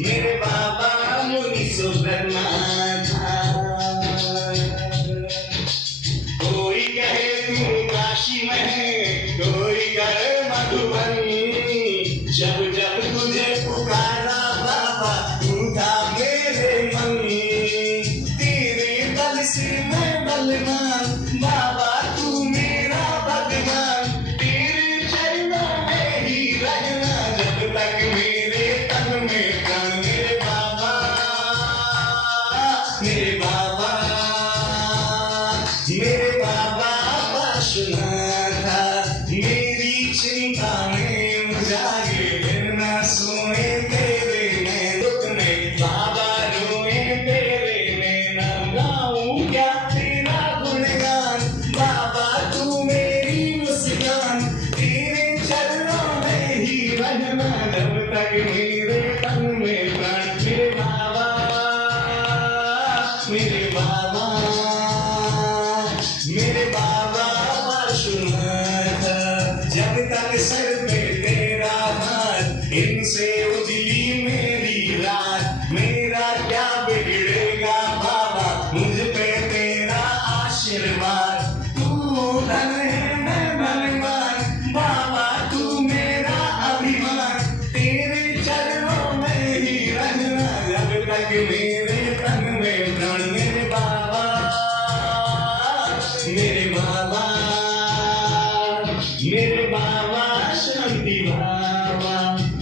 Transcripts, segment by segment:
मेरे बाबा मुनि सुब्रह्मा था। कोई कहे तू काशी में है, कोई कहे मधुबन। जब जब तुझे पुकारा बाबा तू था मेरे मन। तेरे बल से मैं बलवान बाबा तू मेरा भगवान। तेरे चरणों में ही रहना जब तक मेरे तन में प्राण। मेरे बाबा मेरे बाबा मेरे बाबा पार्श्वनाथ था। मेरी चिंता में जागे फिर ना सोए तेरे में दुख में बाबा रोए तेरे में ना गाऊं क्या तेरा गुणगान। बाबा तू मेरी मुस्कान। तेरे चरणों में ही रहना जब तक मेरे तन में प्राण। मेरे बाबा मेरे बाबा मेरे बाबा पार्श्वनाथ। जब तक सर पे तेरा हाथ इनसे उजली मेरी रात। मेरा क्या बिगड़ेगा बाबा मुझ पे तेरा आशीर्वाद। तू धन है मैं धनवान बाबा तू मेरा अभिमान। तेरे चरणों में ही रहना जब तक मेरे तन में प्राण। मेरे बाबा मेरे बाबा मेरे बाबा शांति बाबा।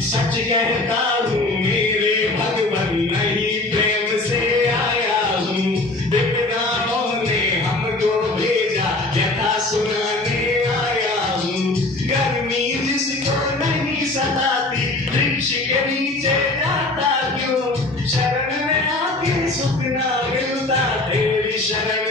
सच कहता हूँ मेरे भगवान नहीं प्रेम से आया हूँ। विपदाओं ने हमको भेजा यथा सुनाने आया हूँ। गर्मी जिसको नहीं सताती वृक्ष के नीचे जाता क्यों। शरण में आके सुख ना मिलता तेरी शरण